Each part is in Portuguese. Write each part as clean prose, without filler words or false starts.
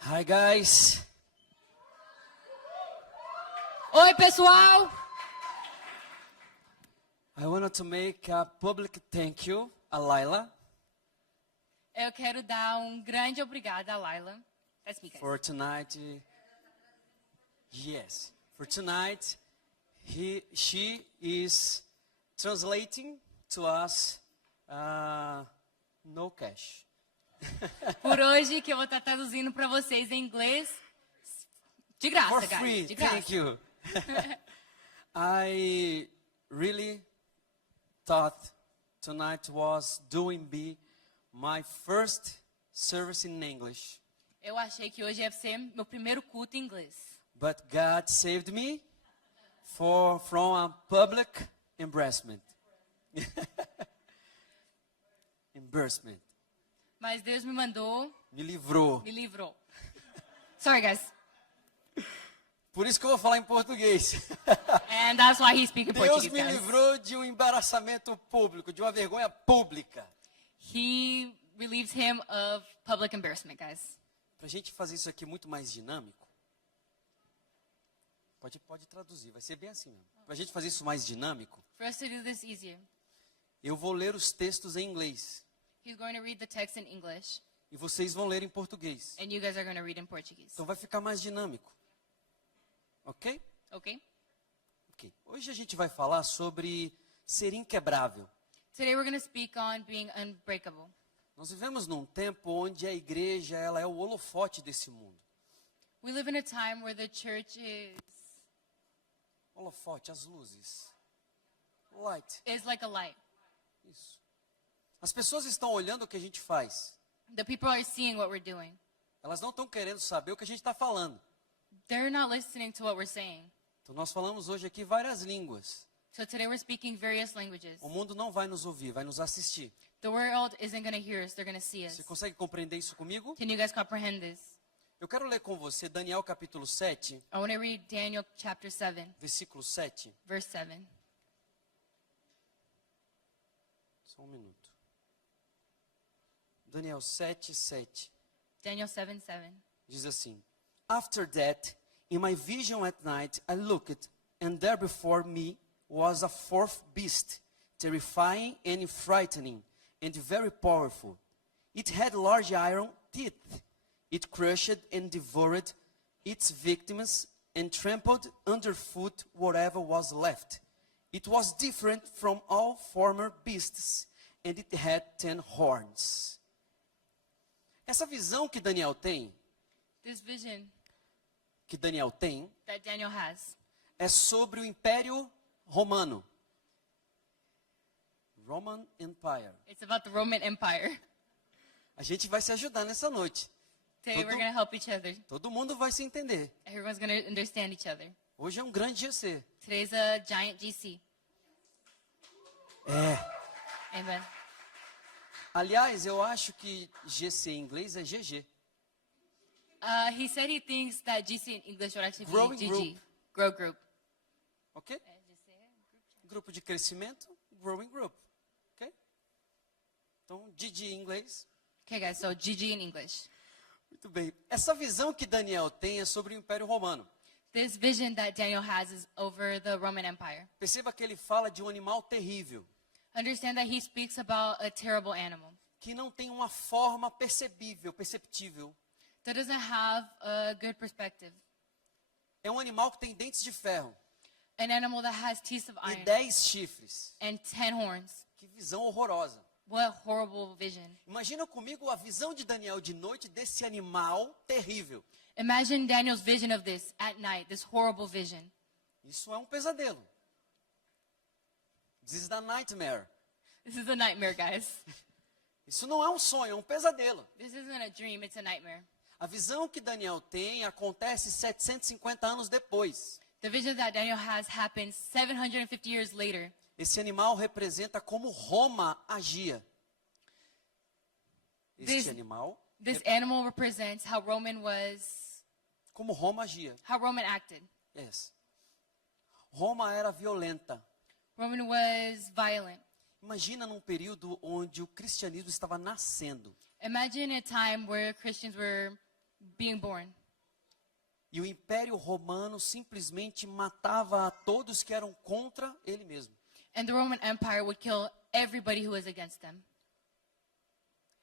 Hi guys. Oi, pessoal! I wanted to make a public thank you, Laila, Eu quero dar grande obrigada a Laila. That's me, guys. for tonight. Yes, for tonight, she is translating to us no cash. Por hoje, que eu vou estar traduzindo para vocês em inglês. De graça, For guys. free, De graça. thank you. I really thought tonight was doing be my first service in English, Eu achei que hoje ia ser meu primeiro culto em inglês. but God saved me from a public embarrassment. Embarrassment. Mas Deus me mandou, Me livrou. me livrou. Sorry, guys. Por isso que eu vou falar em português. And that's why he's speaking Deus Portuguese, me guys. livrou de um embaraçamento público, de uma vergonha pública. He relieves him of public embarrassment, guys. Para a gente fazer isso aqui muito mais dinâmico, pode traduzir, vai ser bem assim mesmo. Para a gente fazer isso mais dinâmico, For us to do this easier, eu vou ler os textos em inglês he's going to read the text in English, e vocês vão ler em português. and you guys are going to read in Portuguese. Então vai ficar mais dinâmico. Ok? Okay? Ok. Hoje a gente vai falar sobre ser inquebrável. Today we're going to speak on being unbreakable. Nós vivemos num tempo onde a igreja ela é o holofote desse mundo. We live in a time where the church Holofote, as luzes. Light. is like a light. Isso. As pessoas estão olhando o que a gente faz. The people are seeing what we're doing. Elas não estão querendo saber o que a gente está falando. They're not listening to what we're saying. Então nós falamos hoje aqui várias línguas. So today we're speaking various languages. O mundo não vai nos ouvir, vai nos assistir. The world isn't going to hear us, they're going to see us. Você consegue compreender isso comigo? Can you guys comprehend this? Eu quero ler com você Daniel capítulo 7, I want to read Daniel chapter 7, versículo 7. verse 7. Só um minuto. Daniel 7, 7. Daniel 7, 7. Diz assim: After that, in my vision at night, I looked, and there before me was a fourth beast, terrifying and frightening, and very powerful. It had large iron teeth. It crushed and devoured its victims and trampled underfoot whatever was left. It was different from all former beasts, and it had 10 horns. Essa visão que Daniel tem, This vision that Daniel has é sobre o Império Romano. Roman Empire. it's about the Roman Empire. A gente vai se ajudar nessa noite. Today we're going to help each other. Todo mundo vai se entender. Everyone's going to understand each other. Hoje é um grande GC. Today's a giant GC. É. Amen. Aliás, eu acho que GC em inglês é GG. He said he thinks that GC in English would actually Growing be GG. group. Grow group. Ok? Grupo de crescimento, growing group. Ok? Então, GG em inglês. Okay, guys, so GG in English. Muito bem. Essa visão que Daniel tem é sobre o Império Romano. This vision that Daniel has is over the Roman Empire. Perceba que ele fala de um animal terrível, Understand that he speaks about a terrible animal que não tem uma forma perceptível. that doesn't have a good perspective. É um animal que tem dentes de ferro An animal that has teeth of e iron 10 chifres. and 10 horns. Que visão horrorosa. What horrible vision. Imagina comigo a visão de Daniel de noite desse animal terrível. Imagine Daniel's vision of this at night, this horrible vision. Isso é um pesadelo. This is the nightmare. This is a nightmare, guys. Isso não é um sonho, é um pesadelo. This isn't a dream, it's a nightmare. A visão que Daniel tem acontece 750 anos depois. The vision that Daniel has happened 750 years later. Esse animal representa como Roma agia. Este animal, This animal represents how como Roma agia. Roman acted. Yes. Roma era violenta. Roman was violent. Imagina num período onde o cristianismo estava nascendo. Imagine a time where Christians were being born. E o Império Romano simplesmente matava a todos que eram contra ele mesmo. And the Roman Empire would kill everybody who was against them.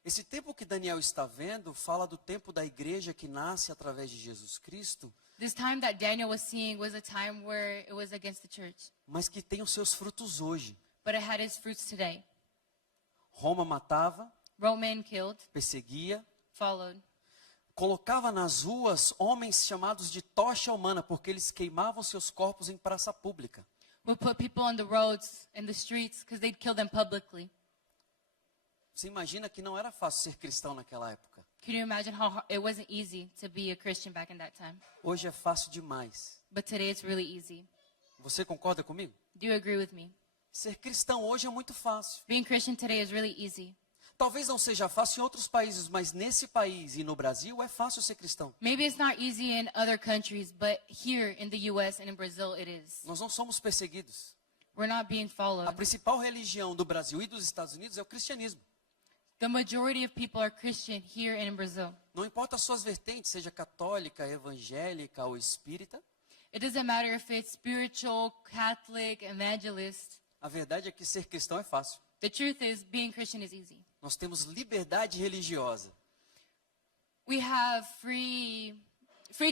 Esse tempo que Daniel está vendo fala do tempo da igreja que nasce através de Jesus Cristo, This time that Daniel was seeing was a time where it was against the church, mas que tem os seus frutos hoje. but it had its fruits today. Roma matava, Roman killed, perseguia, followed, colocava nas ruas homens chamados de tocha humana, porque eles queimavam seus corpos em praça pública. would put people on the roads and the streets because they'd kill them publicly. Você imagina que não era fácil ser cristão naquela época. Can you imagine how it wasn't easy to be a Christian back in that time? Hoje é fácil demais. But today it's really easy. Você concorda comigo? Do you agree with me? Ser cristão hoje é muito fácil. Being Christian today is really easy. Talvez não seja fácil em outros países, mas nesse país e no Brasil é fácil ser cristão. Maybe it's not easy in other countries, but here in the US and in Brazil it is. Nós não somos perseguidos. We're not being A followed. principal religião do Brasil e dos Estados Unidos é o cristianismo. The majority of people are Christian here and in Brazil. Não importa as suas vertentes, seja católica, evangélica ou espírita, It doesn't matter if it's spiritual, Catholic, evangelist. a verdade é que ser cristão é fácil. The truth is, being Christian is easy. Nós temos liberdade religiosa. We have free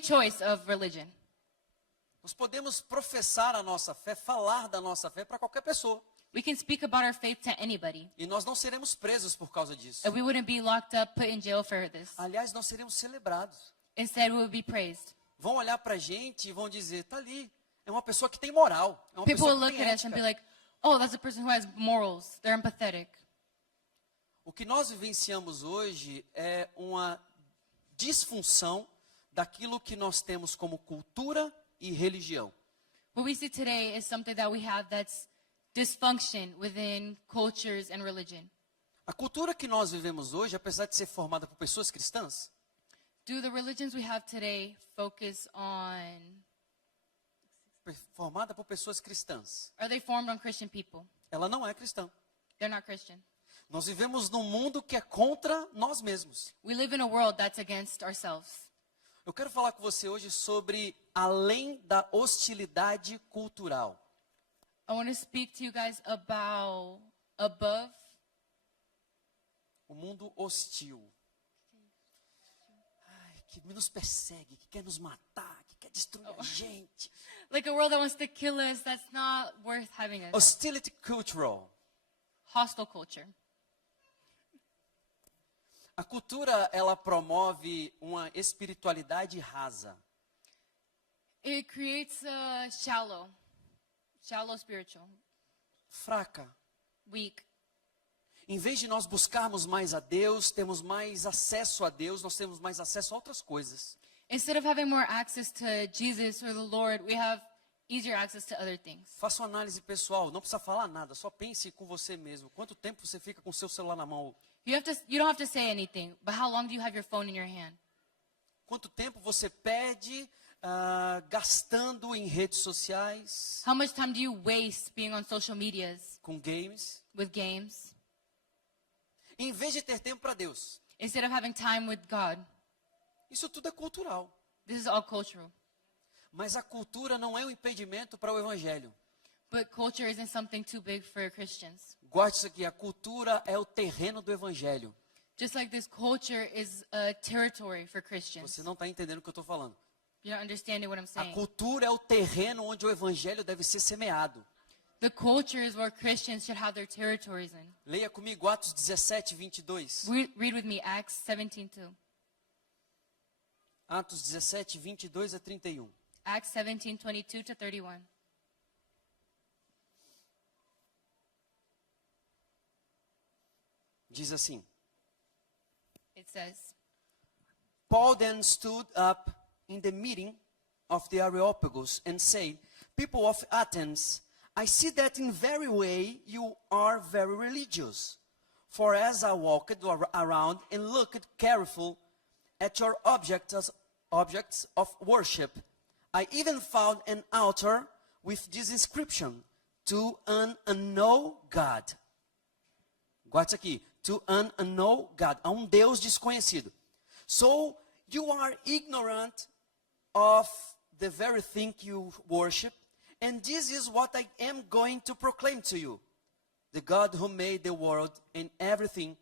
choice of religion. Nós podemos professar a nossa fé, falar da nossa fé para qualquer pessoa. We can speak about our faith to anybody. E nós não seremos presos por causa disso. And we wouldn't be locked up, put in jail for this. Aliás, nós seremos celebrados. Instead, we would be praised. Vão olhar para a gente e vão dizer, tá ali, é uma pessoa que tem moral. É uma People will pessoa que look tem at us and ética. be like, oh, that's a person who has morals. They're empathetic. O que nós vivenciamos hoje é uma disfunção daquilo que nós temos como cultura e religião. What we see today is something that we have that's dysfunction within cultures and religion. A cultura que nós vivemos hoje, apesar de ser formada por pessoas cristãs, Do the religions we have today focus on, formada por pessoas cristãs, are they formed on Christian people? ela não é cristã. They're not Christian. Nós vivemos num mundo que é contra nós mesmos. We live in a world that's against ourselves. Eu quero falar com você hoje sobre além da hostilidade cultural. I want to speak to you guys about above O mundo hostil. Ai, que nos persegue, que quer nos matar, que quer destruir a gente. like a world that wants to kill us, that's not worth having us. Hostility cultural. Hostile culture. A cultura, ela promove uma espiritualidade rasa. It creates a shallow spiritual, Fraca. weak. Em vez de nós buscarmos mais a Deus, temos mais acesso a Deus, nós temos mais acesso a outras coisas. Instead of having more access to Jesus or the Lord, we have easier access to other things. Faça uma análise pessoal, não precisa falar nada, só pense com você mesmo. Quanto tempo você fica com o seu celular na mão? You don't have to say anything, but how long do you have your phone in your hand? Quanto tempo você perde gastando em redes sociais, How much time do you waste being on social medias com games, with games em vez de ter tempo para Deus? instead of having time with God? Isso tudo é cultural. This is all cultural. Mas a cultura não é um impedimento para o evangelho. But culture isn't something too big for Christians. Guarde isso aqui, a cultura é o terreno do evangelho. Just like this culture is a territory for Christians. Você não está entendendo o que eu estou falando. You're not understanding what I'm A saying. cultura é o terreno onde o evangelho deve ser semeado. The culture is where Christians should have their territories in. Leia comigo Atos 17, 22. Read with me Acts 17:2. Atos 17, 22 a 31. Acts 17:22 to 31. Diz assim: It says, Paul then stood up in the meeting of the Areopagus and said, People of Athens, I see that in very way you are very religious. For as I walked around and looked careful at your objects of worship, I even found an altar with this inscription, to an unknown God. Guarde isso aqui, to an unknown God, a Deus desconhecido. So You are ignorant of the very thing you worship, and this is what I am going to proclaim to you. The God who made the world and everything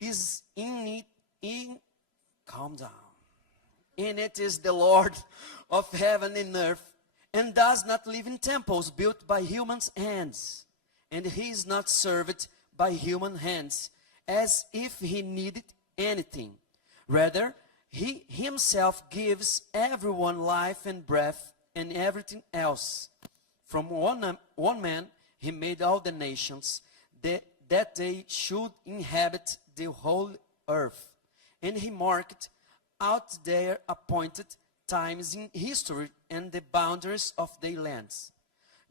is calm down. And it is the Lord of heaven and earth, and does not live in temples built by human's hands. And he is not served by human hands, as if he needed anything. Rather, he himself gives everyone life and breath and everything else. From one man he made all the nations, that they should inhabit the whole earth. And he marked out their appointed times in history and the boundaries of their lands.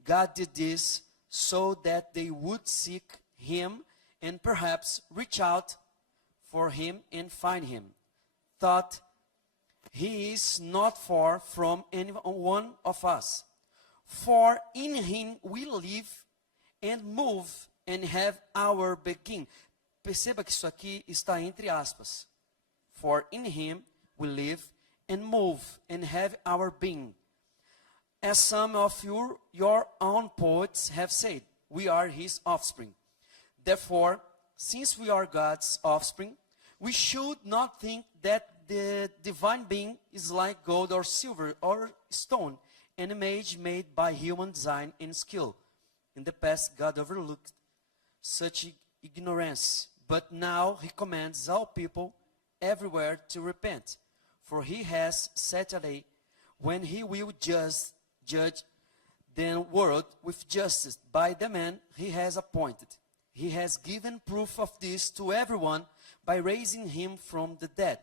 God did this so that they would seek him and perhaps reach out for him and find him. Thought he is not far from any one of us. For in him we live and move and have our being. Perceba que isso aqui está entre aspas. For in him we live and move and have our being. As some of your own poets have said, we are his offspring. Therefore, since we are God's offspring, we should not think that the divine being is like gold or silver or stone, an image made by human design and skill. In the past, God overlooked such ignorance, but now he commands all people everywhere to repent. For he has set a day when he will judge the world with justice by the man he has appointed. He has given proof of this to everyone by raising him from the dead.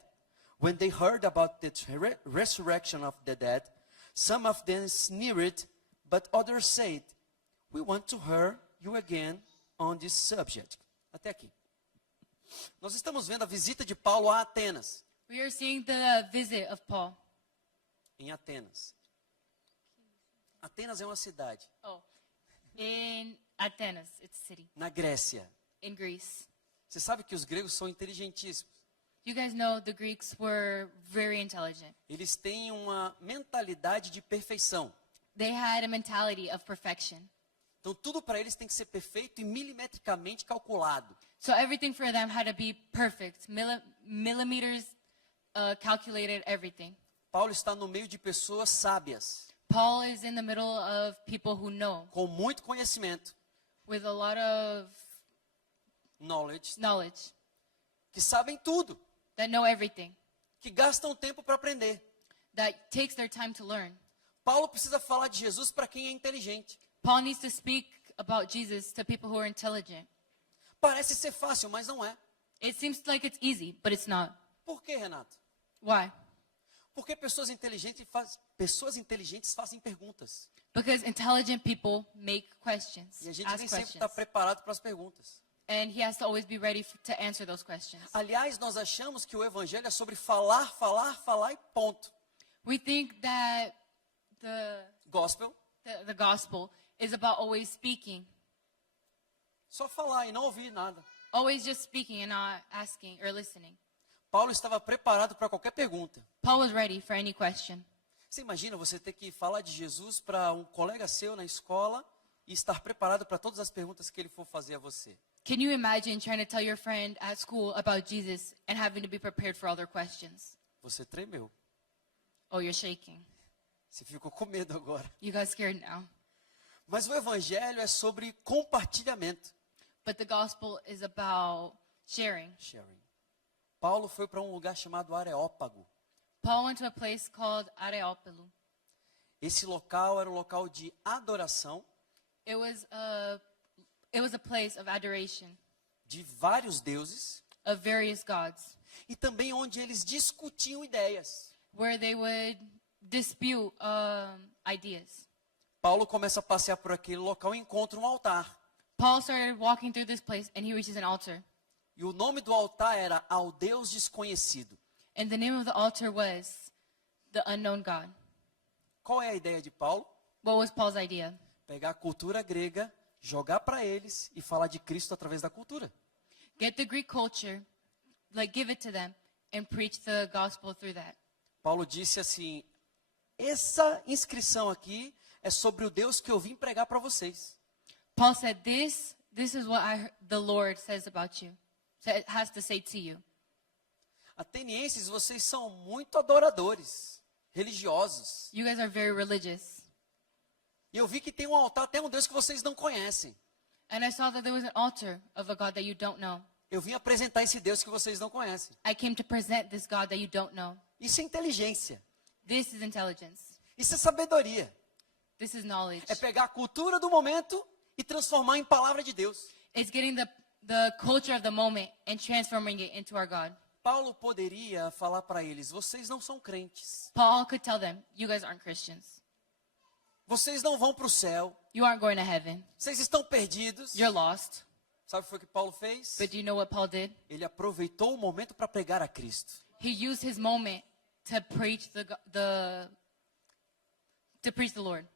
When they heard about the resurrection of the dead, some of them sneered, but others said, we want to hear you again on this subject. Até aqui. Nós estamos vendo a visita de Paulo a Atenas. We are seeing the visit of Paul. Em Atenas. Atenas é uma cidade. Oh, in Athens, it's a city. Na Grécia. In Greece. Você sabe que os gregos são inteligentíssimos. You guys know the Greeks were very intelligent. Eles têm uma mentalidade de perfeição. They had a mentality of perfection. Então tudo para eles tem que ser perfeito e milimetricamente calculado. So everything for them had to be perfect, millimeters calculated, everything. Paulo está no meio de pessoas sábias, Paul is in the middle of people who know, com muito conhecimento, with a lot of knowledge, que sabem tudo, that know everything, que gastam tempo para aprender. that takes their time to learn. Paulo precisa falar de Jesus para quem é inteligente. Paul needs to speak about Jesus to people who are intelligent. Parece ser fácil, mas não é. It seems like it's easy, but it's not. Por quê, Renato? Why? Porque pessoas inteligentes fazem perguntas. Because intelligent people make questions, E a gente ask nem sempre questions. está preparado para as perguntas. And he has to always be ready to answer those questions. Aliás, nós achamos que o evangelho é sobre falar e ponto. We think that the Gospel, gospel is about always speaking, só falar e não ouvir nada. always just speaking and not asking or listening. Paulo estava preparado para qualquer pergunta. Paul was ready for any question. Você imagina você ter que falar de Jesus para um colega seu na escola e estar preparado para todas as perguntas que ele for fazer a você. Can you imagine trying to tell your friend at school about Jesus and having to be prepared for all their questions? Você tremeu. Oh, you're shaking. Você ficou com medo agora. You got scared now. Mas o evangelho é sobre compartilhamento. But the gospel is about sharing. Sharing. Paulo foi para um lugar chamado Areópago. Paul went to a place called Areopagus. Esse local era um local de adoração It was a place of adoration de vários deuses of various gods, e também onde eles discutiam ideias. where they would dispute ideas. Paulo começa a passear por aquele local e encontra um altar. Paul started walking through this place and he reaches an altar. E o nome do altar era Ao Deus Desconhecido. And the name of the altar was the unknown God. Qual é a ideia de Paulo? What was Paul's idea? Pegar a cultura grega, jogar para eles e falar de Cristo através da cultura. Get the Greek culture, like give it to them, and preach the gospel through that. Paulo disse assim: essa inscrição aqui é sobre o Deus que eu vim pregar para vocês. Paul said, this is what the Lord says about you, has to say to you. Atenienses, vocês são muito adoradores, religiosos. You guys are very religious. E eu vi que tem um altar, até um Deus que vocês não conhecem. And I saw that there was an altar of a God that you don't know. Eu vim apresentar esse Deus que vocês não conhecem. I came to present this God that you don't know. Isso é inteligência. This is intelligence. Isso é sabedoria. This is knowledge. É pegar a cultura do momento e transformar em palavra de Deus. It's getting the culture of the moment and transforming it into our God. Paulo poderia falar para eles: vocês não são crentes. Paul could tell them, you guys aren't Christians. Vocês não vão para o céu. You aren't going to heaven. Vocês estão perdidos. You're lost. Sabe o que foi que Paulo fez? But do you know what Paul did? Ele aproveitou o momento para pregar a Cristo. He used his moment to preach to preach the Lord.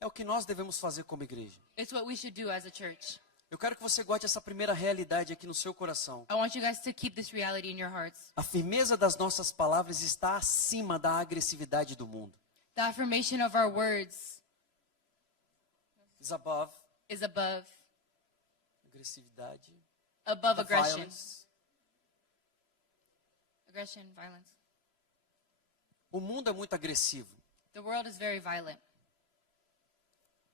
É o que nós devemos fazer como igreja. It's what we should do as a church. Eu quero que você guarde essa primeira realidade aqui no seu coração. I want you guys to keep this reality in your hearts. A firmeza das nossas palavras está acima da agressividade do mundo. The affirmation of our words Is above is above agressividade, above the aggression. violence. Aggression, violence. O mundo é muito agressivo. The world is very violent.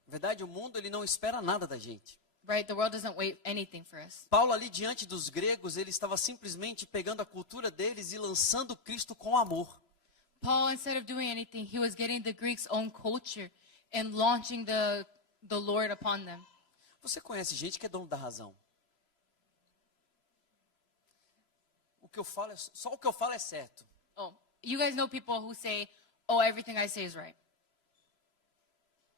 Na verdade, o mundo ele não espera nada da gente. Right? The world doesn't wait anything for us. Paulo ali diante dos gregos, ele estava simplesmente pegando a cultura deles e lançando Cristo com amor. Paul, instead of doing anything, he was getting the Greeks' own culture and launching the Lord upon them. Você conhece gente que é dono da razão. Só o que eu falo é certo. Oh, you guys know people who say, oh, everything I say is right.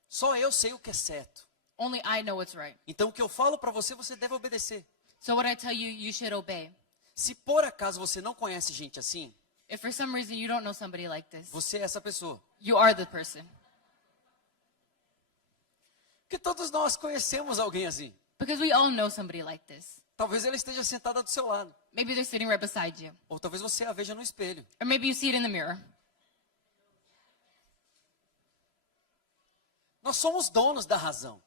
Só eu sei o que é certo. Only I know what's right. Então o que eu falo para você, você deve obedecer. So what I tell you, you should obey. Se por acaso você não conhece gente assim, If for some reason you don't know somebody like this, você é essa pessoa. you are the person. Porque todos nós conhecemos alguém assim. Because we all know somebody like this. Talvez ela esteja sentada do seu lado. Maybe they're sitting right beside you. Ou talvez você a veja no espelho. Or maybe you see it in the mirror. Nós somos donos da razão.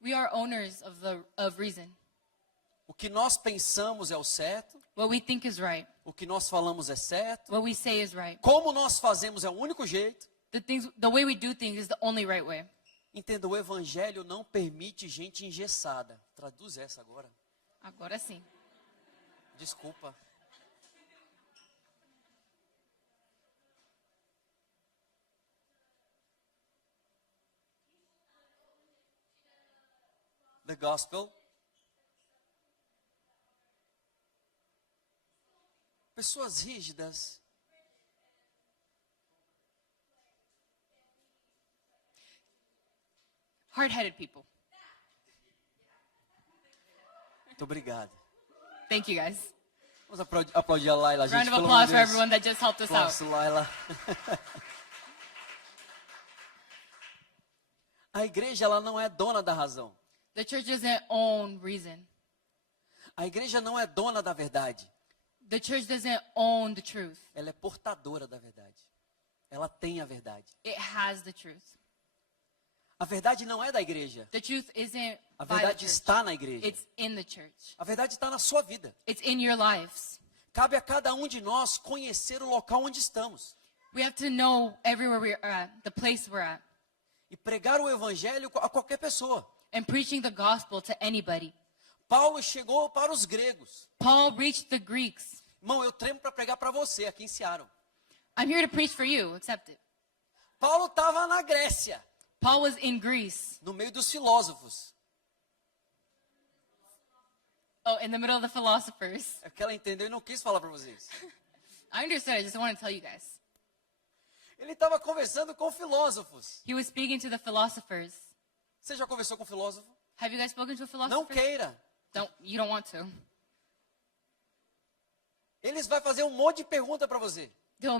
We are owners of reason. O que nós pensamos é o certo. What we think is right. O que nós falamos é certo. What we say is right. Como nós fazemos é o único jeito. The way we do things is the only right way. Entenda, o evangelho não permite gente engessada. Traduz essa agora. Agora sim. Desculpa. The gospel. Pessoas rígidas. Hard-headed people. Muito obrigado. Thank you guys. Vamos aplaudir a Laila, gente. Round of pelo amor applause de for Deus. everyone that just helped us out. Aplausos, Laila. A igreja ela não é dona da razão. The church doesn't own reason. A igreja não é dona da verdade. The church doesn't own the truth. Ela é portadora da verdade. Ela tem a verdade. It has the truth. A verdade não é da igreja. The truth isn't A by the verdade church. está na igreja. It's in the church. A verdade está na sua vida. It's in your lives. Cabe a cada um de nós conhecer o local onde estamos. We have to know everywhere we're at, the place we're at, E pregar o evangelho a qualquer pessoa. and preaching the gospel to anybody. Paulo chegou para os gregos. Paul reached the Greeks. Irmão, eu tremo para pregar para você aqui em Seattle. I'm here to preach for you, accept it. Paulo estava na Grécia, Paul was in Greece. no meio dos filósofos. Oh, in the middle of the philosophers. É que ela entendeu e não quis falar para vocês. I understood, I just want to tell you guys. Ele estava conversando com filósofos. He was speaking to the philosophers. Você já conversou com filósofo? Have you guys spoken to a philosopher? Não queira. You don't want to. Eles vão fazer um monte de pergunta para você. They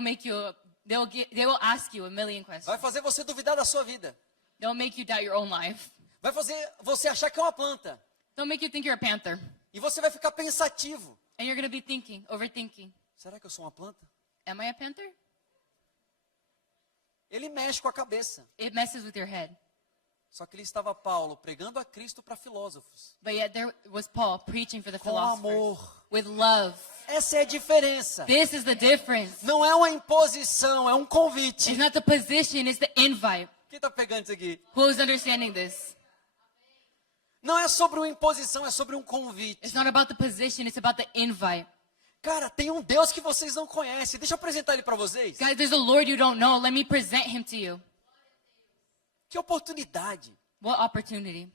will ask you a million questions. Vai fazer você duvidar da sua vida. They'll make you doubt your own life. Vai fazer você achar que é uma planta. They'll make you think you're a panther. E você vai ficar pensativo. And you're going to be overthinking. Será que eu sou uma planta? Am I a panther? ele mexe com a cabeça. It messes with your head. Só que ali estava Paulo pregando a Cristo para filósofos. But yet there was Paul preaching for the Com philosophers amor. with love. Essa é a diferença. This is the difference. Não é uma imposição, é um convite. It's not the position, it's the invite. Quem está pegando isso aqui? Who's understanding this? Não é sobre uma imposição, é sobre um convite. It's not about the position, it's about the invite. Cara, tem um Deus que vocês não conhecem. Deixa eu apresentar ele para vocês. Guys, there's a Lord you don't know. Let me present him to you. Que oportunidade. What opportunity?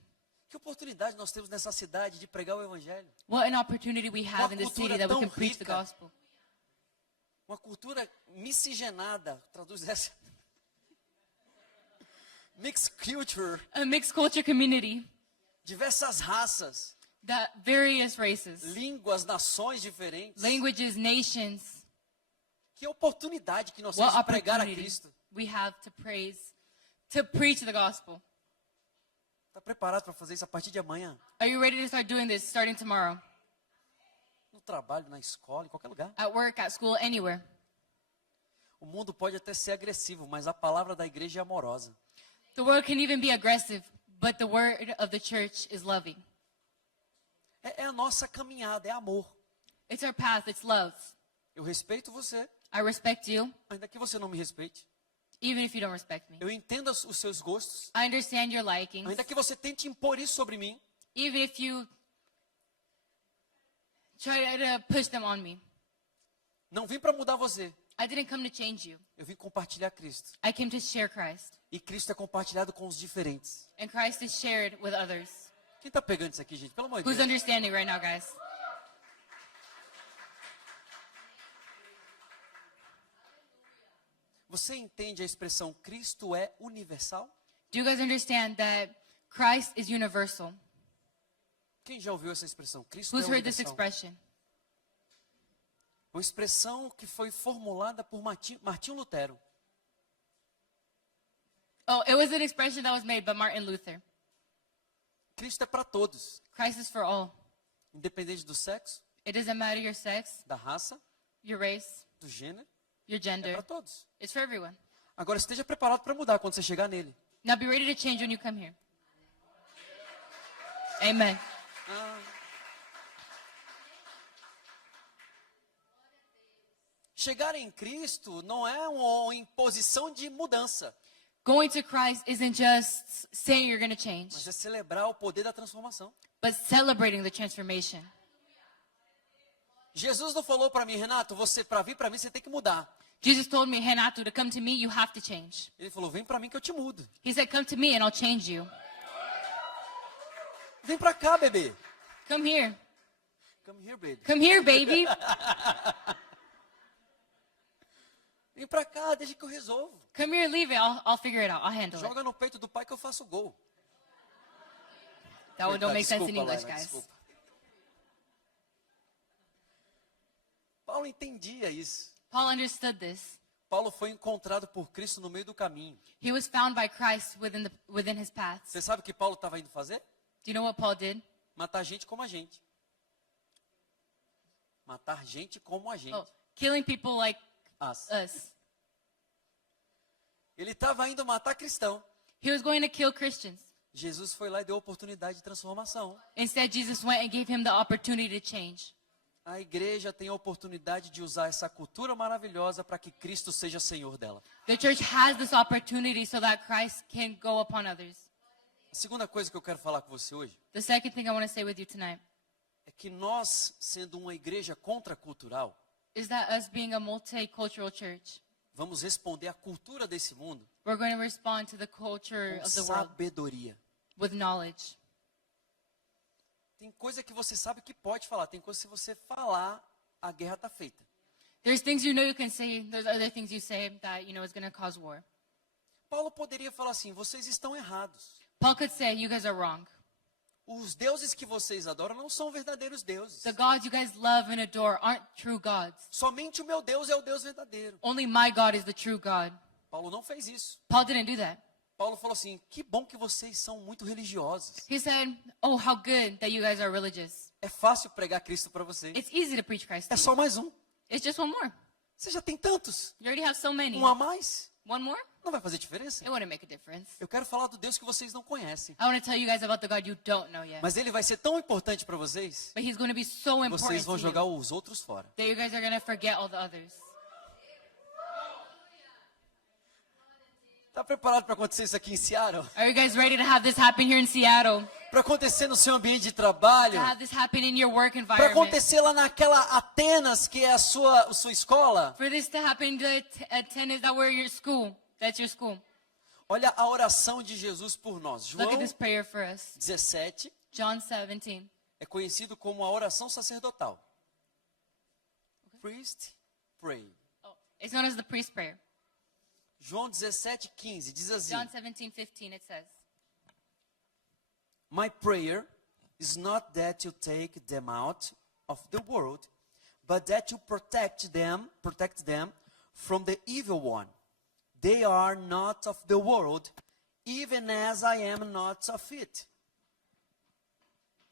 Que oportunidade nós temos nessa cidade de pregar o evangelho. What an opportunity we have in this cultura city that we tão can preach the rica. gospel. Uma cultura miscigenada. Traduz essa. Mixed culture. A mixed culture community, Diversas raças. that various races, Línguas, nações diferentes. languages, nations. Que oportunidade que nós What temos de pregar a opportunity Cristo. we have to preach the gospel. Está preparado para fazer isso a partir de amanhã? Are you ready to start doing this starting tomorrow? No trabalho, na escola, em qualquer lugar. At work, at school, anywhere. O mundo pode até ser agressivo, mas a palavra da igreja é amorosa. The world can even be aggressive, but the word of the church is loving. É a nossa caminhada, é amor. It's our path, it's love. Eu respeito você, I respect you, ainda que você não me respeite. even if you don't respect me. Eu entendo os seus gostos, I understand your likings, ainda que você tente impor isso sobre mim. even if you try to push them on me. Não vim para mudar você, I didn't come to change you. eu vim compartilhar Cristo. I came to share Christ. E Cristo é compartilhado com os diferentes. And Christ is shared with others. Quem está pegando isso aqui, gente? Pelo amor de Who's Deus. understanding right now, guys? Você entende a expressão Cristo é universal? Do you guys understand that Christ is universal? Quem já ouviu essa expressão? Cristo Who's é heard this universal. expression? Uma expressão que foi formulada por Martinho Lutero. Oh, it was an expression that was made by Martin Luther. Cristo é para todos, Christ is for all. independente do sexo, It doesn't matter your sex, da raça, your race, do gênero, your é gender. para todos. It's for everyone. Agora esteja preparado para mudar quando você chegar nele. Now be ready to change when you come here. Amen. Chegar em Cristo não é uma imposição de mudança, Going to Christ isn't just saying you're going to change, mas é celebrar o poder da transformação. but celebrating the transformation. Jesus não falou para mim, Renato, você para vir para mim você tem que mudar. Jesus told me, Renato, to come to me, you have to change. Ele falou, vem para mim que eu te mudo. He said, come to me and I'll change you. Vem para cá, bebê. Come here. Come here, baby. Come here, baby. Vem para cá, deixa que eu resolvo. Come here, leave it. I'll figure it out. I'll handle it. Joga no peito do pai que eu faço gol. That one don't make sense in Desculpa, English, Laila, guys. desculpa. Paulo entendia isso. Paul understood this. Paulo foi encontrado por Cristo no meio do caminho. He was found by Christ within his paths. Você sabe o que Paulo estava indo fazer? Do you know what Paul did? Matar gente como a gente. Matar gente como a gente. Oh, killing people like As. us. Ele estava indo matar cristão. He was going to kill Christians. Jesus foi lá e deu oportunidade de transformação. Instead, Jesus went and gave him the opportunity to change. A igreja tem a oportunidade de usar essa cultura maravilhosa para que Cristo seja Senhor dela. The church has this opportunity so that Christ can go upon others. A segunda coisa que eu quero falar com você hoje The second thing I want to say with you tonight é que nós, sendo uma igreja contracultural, is that us being a multicultural church, vamos responder à cultura desse mundo we're going to respond to the culture com of the world sabedoria. with knowledge. Tem coisa que você sabe que pode falar, tem coisa que se você falar, a guerra está feita. There's things you know you can say, there's other things you say that you know is going to cause war. Paulo poderia falar assim, vocês estão errados. Paul could say, you guys are wrong. Os deuses que vocês adoram não são verdadeiros deuses. The gods you guys love and adore aren't true gods. Somente o meu Deus é o Deus verdadeiro. Only my God is the true God. Paulo não fez isso. Paul didn't do that. Paulo falou assim, que bom que vocês são muito religiosos. He said, oh, how good that you guys are religious. É fácil pregar Cristo para vocês. It's easy to preach Christ to É you. só mais um. It's just one more. Você já tem tantos. You already have so many. Um a mais. One more? Não vai fazer diferença? It wouldn't make a difference. Eu quero falar do Deus que vocês não conhecem. I want to tell you guys about the God you don't know yet. Mas ele vai ser tão importante para vocês, But he's going to be so que important vocês vão to jogar you os outros fora. that you guys are going to forget all the others. Tá preparado para acontecer isso aqui em Seattle? Are you guys ready to have this happen here in Seattle? Para acontecer no seu ambiente de trabalho? To have this happen in your work Para environment? acontecer lá naquela Atenas que é a sua escola? For this to happen at 10, is that where your school? That's your school. Olha a oração de Jesus por nós. Look João at this prayer for us. 17 John 17. é conhecido como a oração sacerdotal. Priest, pray. Oh, it's known as the priest prayer. João 17:15 diz assim: John 17:15 it says, My prayer is not that you take them out of the world, but that you protect them from the evil one. They are not of the world, even as I am not of it.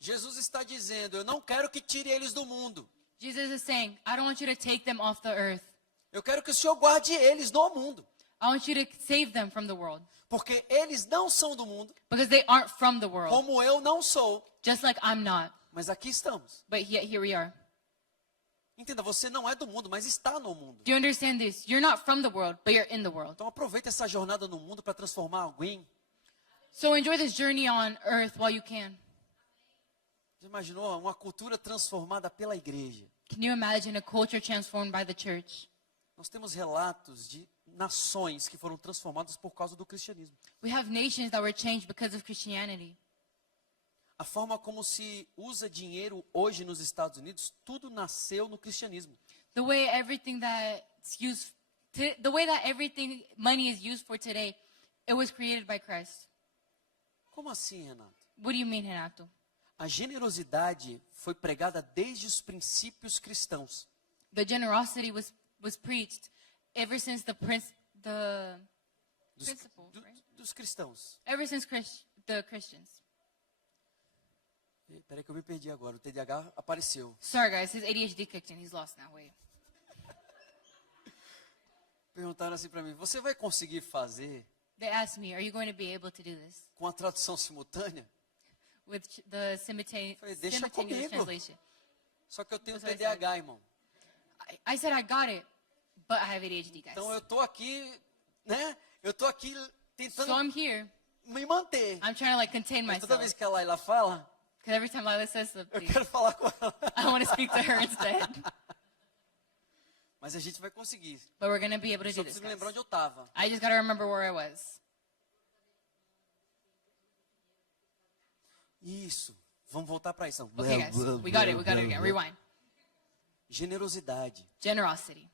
Jesus está dizendo, eu não quero que tire eles do mundo. Jesus is saying, I don't want you to take them off the earth. Eu quero que o Senhor guarde eles no mundo. I want you to save them from the world. Porque eles não são do mundo, Because they aren't from the world. como eu não sou. Just like I'm not. Mas aqui estamos. But yet here we are. Entenda, você não é do mundo, mas está no mundo. Do you understand this? You're not from the world, but you're in the world. Então aproveita essa jornada no mundo para transformar alguém. So enjoy this journey on earth while you can. Já imaginou uma cultura transformada pela igreja? Can you imagine a culture transformed by the church? Nós temos relatos de nações que foram transformadas por causa do cristianismo. We have nations that were changed because of Christianity. A forma como se usa dinheiro hoje nos Estados Unidos, tudo nasceu no cristianismo. The way everything that's used, the way that everything money is used for today, it was created by Christ. Como assim, Renato? What do you mean, Renato? A generosidade foi pregada desde os princípios cristãos. The generosity was preached ever since the Dos, principles, do- right? dos cristãos. Ever since the Christians. Peraí que eu me perdi agora, o TDAH apareceu. Sorry, guys, his ADHD kicked in. He's lost now. Wait. Perguntaram assim para mim, você vai conseguir fazer They asked me, "Are you going to be able to do this com a tradução simultânea? with the simultaneous Falei, deixa comigo. translation?" Só que eu tenho That's what I TDAH, irmão. I said I got it, but I have ADHD, guys. Então eu tô aqui, né? Eu tô aqui So tentando I'm here. me manter. I'm trying to like contain Mas toda myself. vez que a Laila fala, Because every time Lila says eu something, quero falar com ela. I want to speak to her instead. Mas a gente vai conseguir. But we're going to be able to Só do this, preciso me guys. lembrar onde eu tava. I just got to remember where I was. Isso. Vamos voltar para isso. Okay, guys. We got it. We got it again. Rewind. Generosidade. Generosity.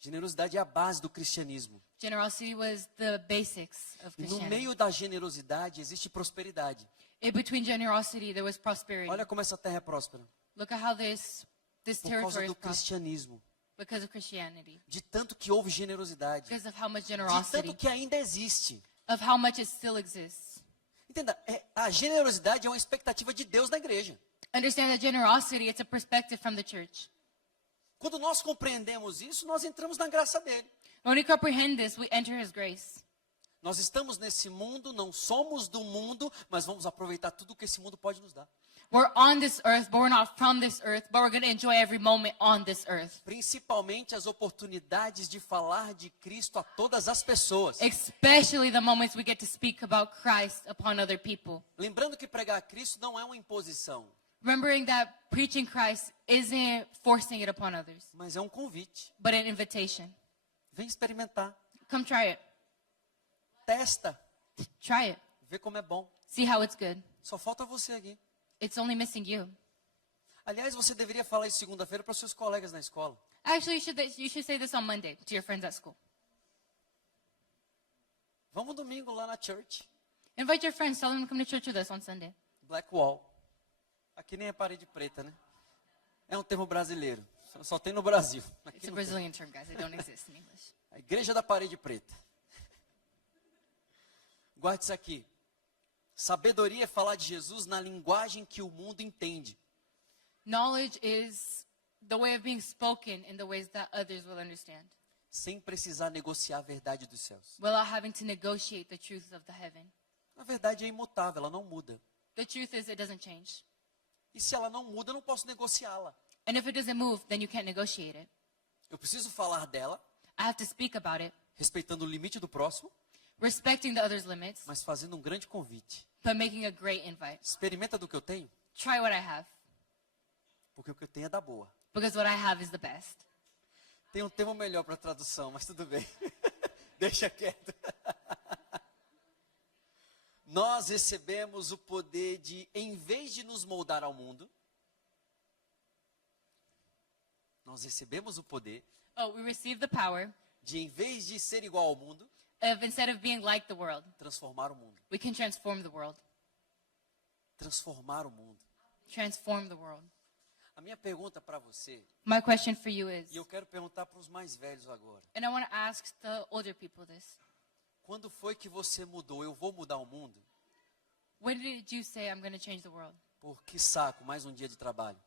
Generosidade é a base do cristianismo. Generosity was the basics of E no Christianity. meio da generosidade existe prosperidade. In between generosity, there was prosperity. Olha como essa terra é próspera. Look at how this Por causa territory do is prosperous cristianismo. because of Christianity. De tanto que houve generosidade. Because of how much De generosity, tanto que ainda existe. of how much it still exists. Entenda, a generosidade é uma expectativa de Deus na igreja. Understand that generosity, it's a perspective from the church. Quando nós compreendemos isso, nós entramos na graça dele. When we comprehend this, we enter his grace. Nós estamos nesse mundo, não somos do mundo, mas vamos aproveitar tudo que esse mundo pode nos dar. We're on this earth, but we're not from this earth, but we're going to enjoy every moment on this earth. Principalmente as oportunidades de falar de Cristo a todas as pessoas. Especially the moments we get to speak about Christ upon other people. Lembrando que pregar Cristo não é uma imposição, Remembering that preaching Christ isn't forcing it upon others, mas é um convite. but an invitation. Vem experimentar, Come try it. testa, Try it. vê como é bom. See how it's good. Só falta você aqui. It's only missing you. Aliás, você deveria falar isso segunda-feira para os seus colegas na escola. Actually, you should say this on Monday to your friends at school. Vamos domingo lá na church, Invite your friends. Tell them to come to church with us on Sunday. Black Wall. Aqui nem é parede preta, né? É um termo brasileiro. Só tem no Brasil. Aqui It's a não tem. Brazilian term, guys. It don't exist in English. A igreja da parede preta. Guarde isso aqui. Sabedoria é falar de Jesus na linguagem que o mundo entende. Knowledge is the way of being spoken in the ways that others will understand. sem precisar negociar a verdade dos céus. without having to negotiate the truths of the heaven. A verdade é imutável, ela não muda. The truth is, it doesn't change. E se ela não muda, eu não posso negociá-la. And if it doesn't move, then you can't negotiate it. Eu preciso falar dela, I have to speak about it, respeitando o limite do próximo, respecting the other's limits, mas fazendo um grande convite. but making a great invite. Experimenta do que eu tenho, Try what I have, porque o que eu tenho é da boa. because what I have is the best. Tem um termo melhor para tradução, mas tudo bem. Deixa quieto. Nós recebemos o poder de, em vez de nos moldar ao mundo, nós recebemos o poder Oh, we receive the power de, em vez de ser igual ao mundo, of, instead of being like the world, transformar o mundo. we can transform the world. Transformar o mundo. Transform the world. A minha pergunta para você, My question for you is, e eu quero perguntar para os mais velhos agora. and I want to ask the older people this. Quando foi que você mudou? Eu vou mudar o mundo? When did you say, I'm going to change the world? Por que saco, mais um dia de trabalho.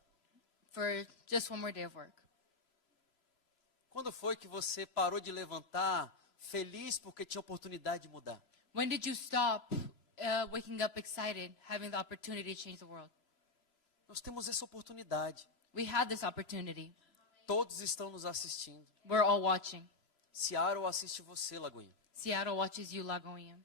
For just one more day of work. Quando foi que você parou de levantar feliz porque tinha oportunidade de mudar? When did you stop waking up excited, having the opportunity to change the world? Nós temos essa oportunidade. We had this opportunity. Todos estão nos assistindo. We're all watching. Seattle assiste você, Lagoinha. Seattle watches you, Lagoinha.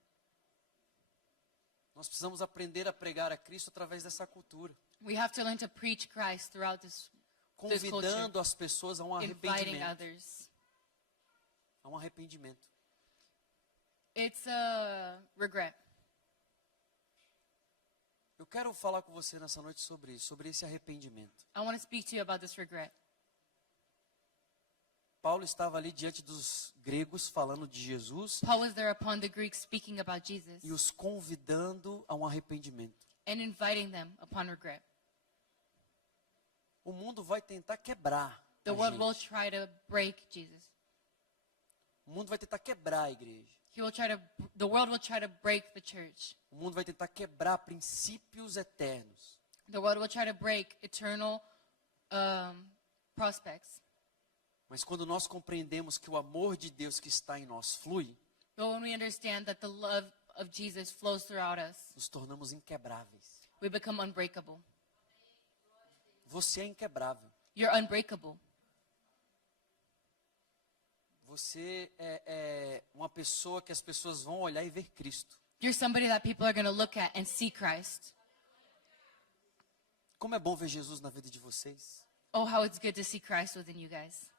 Nós precisamos aprender a pregar a Cristo através dessa cultura. We have to learn to preach Christ throughout this culture, Convidando as pessoas a um inviting arrependimento. others. A um arrependimento. It's a regret. Eu quero falar com você nessa noite sobre isso, sobre esse arrependimento. I want to speak to you about this regret. Paulo estava ali diante dos gregos falando de Jesus Paul was there upon the Greeks speaking about Jesus e os convidando a um arrependimento. and inviting them upon regret. O mundo vai tentar quebrar The a world will gente. try to break Jesus. O mundo vai tentar quebrar a igreja. The world will try to break the church. O mundo vai tentar quebrar princípios eternos. The world will try to break eternal prospects. Mas quando nós compreendemos que o amor de Deus que está em nós flui, But when we understand that the love of Jesus flows throughout us, nos tornamos inquebráveis. we become unbreakable. Você é inquebrável. You're unbreakable. Você é uma pessoa que as pessoas vão olhar e ver Cristo. You're somebody that people are going to look at and see Christ. Como é bom ver Jesus na vida de vocês. Oh, how it's good to see Christ within you guys.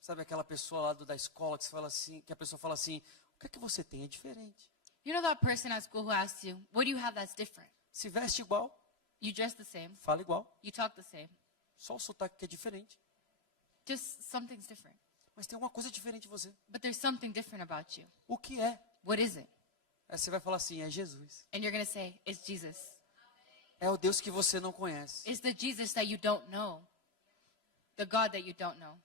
Sabe aquela pessoa lá da escola que, você fala assim, que a pessoa fala assim, o que é que você tem? É diferente. You know that person at school who asks you, what do you have that's different? Se veste igual, You dress the same. fala igual. You talk the same. Só o sotaque que é diferente. Just something's different. Mas tem uma coisa diferente em você. But there's something different about you. O que é? What is it? Aí você vai falar assim, é Jesus. And you're going to say, it's Jesus. É o Deus que você não conhece. It's the Jesus that you don't know. The God that you don't know.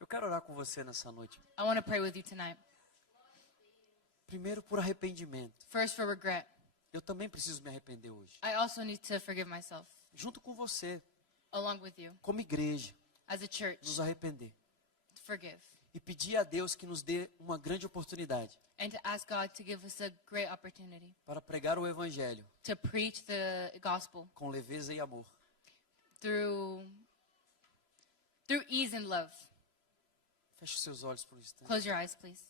Eu quero orar com você nessa noite. I want to pray with you tonight. Primeiro por arrependimento. First, for regret. Eu também preciso me arrepender hoje. I also need to forgive myself, Junto com você, along with you, como igreja, as a church, nos arrepender. to forgive. E pedir a Deus que nos dê uma grande oportunidade And to ask God to give us a great opportunity para pregar o Evangelho to preach the gospel com leveza e amor. through ease and love. Feche os seus olhos por um instante. Close your eyes, please.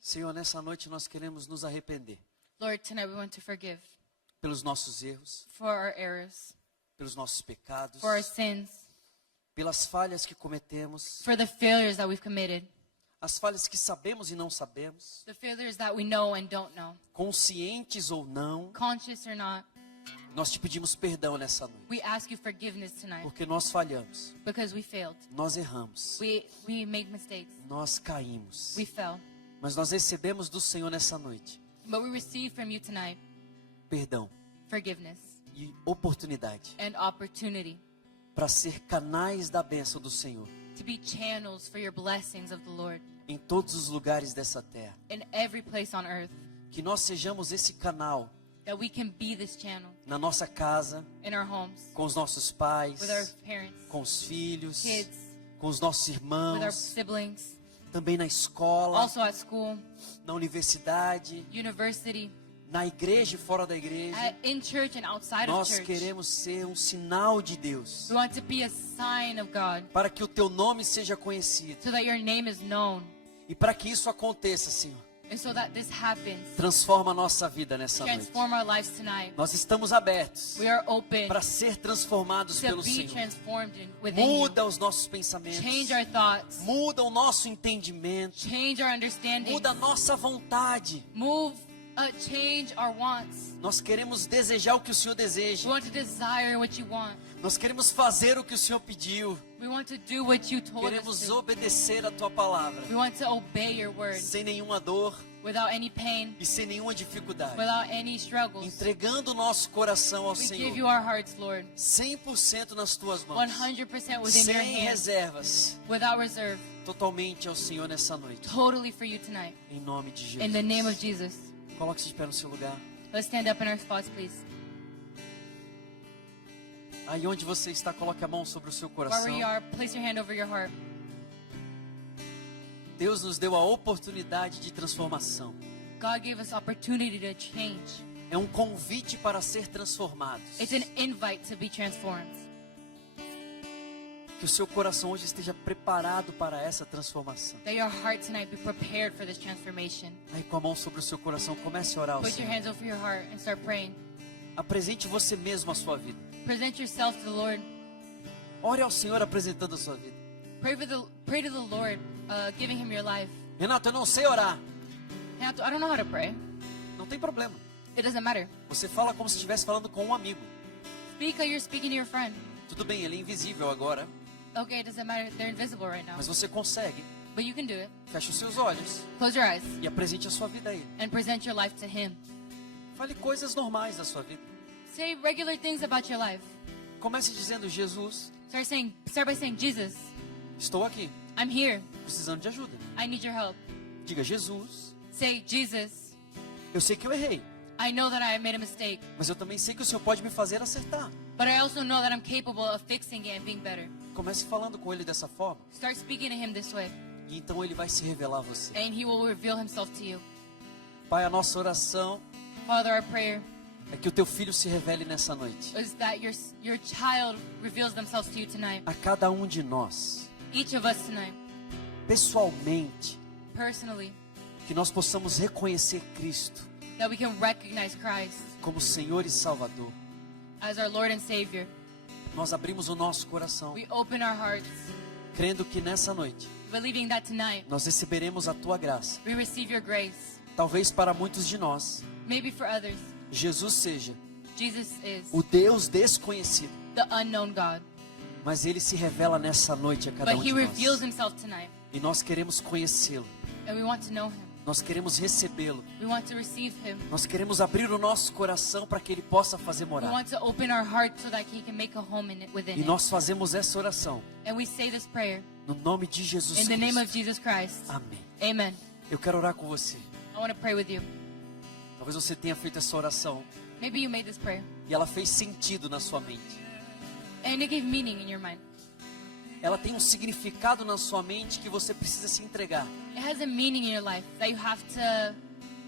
Senhor, nessa noite nós queremos nos arrepender Lord, tonight we want to forgive pelos nossos erros, for our errors, pelos nossos pecados, for our sins, pelas falhas que cometemos, for the failures that we've committed, as falhas que sabemos e não sabemos, the failures that we know and don't know, conscientes ou não, conscious or not. nós te pedimos perdão nessa noite, We ask you forgiveness tonight porque nós falhamos, because we failed. nós erramos, We made mistakes. nós caímos, We fell. mas nós recebemos do Senhor nessa noite But we receive from you tonight perdão forgiveness e oportunidade and opportunity para ser canais da bênção do Senhor to be channels for your blessings of the Lord em todos os lugares dessa terra. in every place on earth. Que nós sejamos esse canal that we can be this channel na nossa casa, in our homes, com os nossos pais, with our parents, com os filhos, kids, com os nossos with our irmãos, siblings, também na escola, also at school, na universidade, university, na igreja e fora da igreja. in church and outside of Nós church. queremos ser um sinal de Deus, We want to be a sign of God para que o teu nome seja conhecido. so that your name is known. E para que isso aconteça, Senhor, And so that this happens. transforma a nossa vida nessa noite. Transform our lives tonight. Nós estamos abertos We are open para ser transformados to pelo be Senhor. transformed within you. Muda os nossos pensamentos, Change our thoughts. muda o nosso entendimento, Change our understanding. muda a nossa vontade. Change our wants. Nós queremos desejar o que o Senhor We deseja. want to desire what you want. Nós queremos fazer o que o Senhor pediu. We want to do what you told us Queremos to. obedecer a tua palavra, We want to obey your word sem nenhuma dor without any pain, e sem nenhuma dificuldade. without any struggles. Entregando o nosso coração ao We give you Senhor, our hearts, Lord, 100% nas tuas mãos, 100% within your sem hands, reservas, without reserve, totalmente ao Senhor nessa noite. totally for you tonight. Em nome de Jesus. In the name of Jesus. Coloque-se de pé no seu lugar. Let's stand up in our spots, please. Aí onde você está, coloque a mão sobre o seu Wherever coração. you are, place your hand over your heart. Deus nos deu a oportunidade de transformação. God gave us opportunity to change. É um convite para ser transformados. It's an invite to be transformed. Que o seu coração hoje esteja preparado para essa transformação. That your heart tonight be prepared for this transformation. Aí com a mão sobre o seu coração, comece a orar ao Put your Senhor. hands over your heart and start praying. Apresente você mesmo a sua vida. Present yourself to the Lord. Ore ao Senhor apresentando a sua vida. Pray to the Lord, giving Him your life. Renato, eu não sei orar. I don't know how to pray. Não tem problema. It doesn't matter. Você fala como se estivesse falando com um amigo. Speak how you're speaking to your friend. Tudo bem, ele é invisível agora, Okay, it doesn't matter. They're invisible right now. mas você consegue. But you can do it. Feche os seus olhos Close your eyes e apresente a sua vida a Ele. and present your life to Him. Fale coisas normais da sua vida. Say regular things about your life. Comece dizendo: Jesus, Start by saying, Jesus, estou aqui, I'm here. precisando de ajuda. I need your help. Diga: Jesus, Say, Jesus, eu sei que eu errei, I know that I made a mistake, mas eu também sei que o Senhor pode me fazer acertar. but I also know that I'm capable of fixing it and being better. Comece falando com Ele dessa forma, Start speaking to Him this way, e então Ele vai se revelar a você. and He will reveal Himself to you. Pai, a nossa oração Father, our prayer é que o Teu Filho se revele nessa noite. is that your child reveals themselves to you tonight. A cada um de nós, Each of us tonight, pessoalmente, personally, que nós possamos reconhecer Cristo that we can recognize Christ como Senhor e Salvador. as our Lord and Savior. Nós abrimos o nosso coração, We open our hearts, crendo que nessa noite believing that tonight nós receberemos a Tua graça. we receive your grace. Talvez para muitos de nós, Maybe for others, Jesus seja Jesus is o Deus desconhecido, the unknown God. mas Ele se revela nessa noite a cada But um He de reveals nós. Himself tonight, E nós queremos conhecê-lo, and we want to know Him. nós queremos recebê-lo, We want to receive Him. nós queremos abrir o nosso coração para que Ele possa fazer We morar. want to open our heart so that He can make a home within E it. nós fazemos essa oração And we say this prayer no nome de Jesus in the name of Cristo. Jesus Christ. Amém. Amen. Eu quero orar com você. I want to pray with you. Talvez você tenha feito essa oração Maybe you made this prayer e ela fez sentido na sua mente. and it gave meaning in your mind. Ela tem um significado na sua mente que você precisa se entregar. It has a meaning in your life that you have to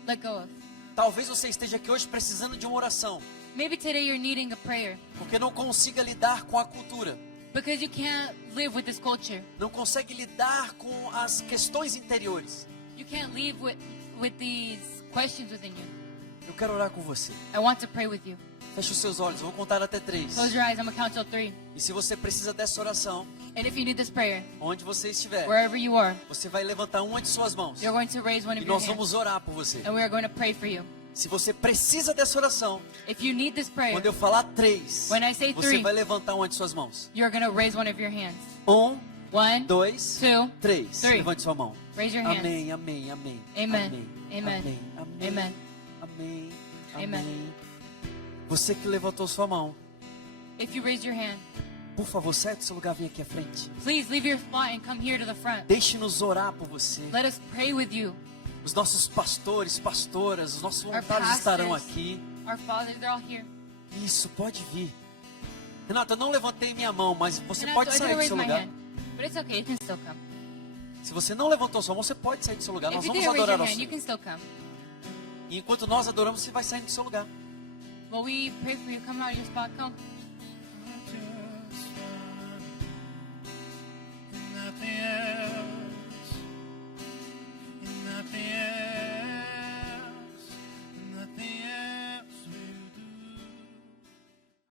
let go of. Talvez você esteja aqui hoje precisando de uma oração, Maybe today you're needing a prayer porque não consiga lidar com a cultura, because you can't live with this culture. não consegue lidar com as questões interiores. You can't live with these questions within you. Eu quero orar com você. I want to pray with you. Feche os seus olhos, eu vou contar até 3. Close your eyes. I'm going to count till 3. E se você precisa dessa oração, And if you need this prayer, onde você estiver, wherever you are, você vai levantar uma de suas mãos you're going to raise one e of your nós vamos hands. orar por você. And we are going to pray for you. Se você precisa dessa oração, If you need this prayer, quando eu falar 3, When I say você three, vai levantar uma de suas mãos. you're going to raise one of your hands. 1, 1, 2, 2, 3. three. Levante sua mão. Raise your hands. Amém, amém, amém. Amen. Amém, Amen. amém, amém, Amen. amém, Amen. amém. Você que levantou sua mão, If you raise your hand, por favor, sai do seu lugar, vem aqui à frente. please leave your spot and come here to the front. Deixe-nos orar por você. Let us pray with you. Os nossos pastores, pastoras, os nossos Our voluntários estarão pastors. aqui. our fathers, they're all here. Isso, pode vir. Renata, eu não levantei minha mão, mas você And pode I sair didn't do raise seu my lugar. hand, but it's okay. You can still come. Se você não levantou sua mão, você pode sair do seu lugar. Nós If you vamos didn't raise adorar your ao hand, you Senhor. can still come. E enquanto nós adoramos, você vai saindo do seu lugar. While we pray for you, come out of your spot. Come.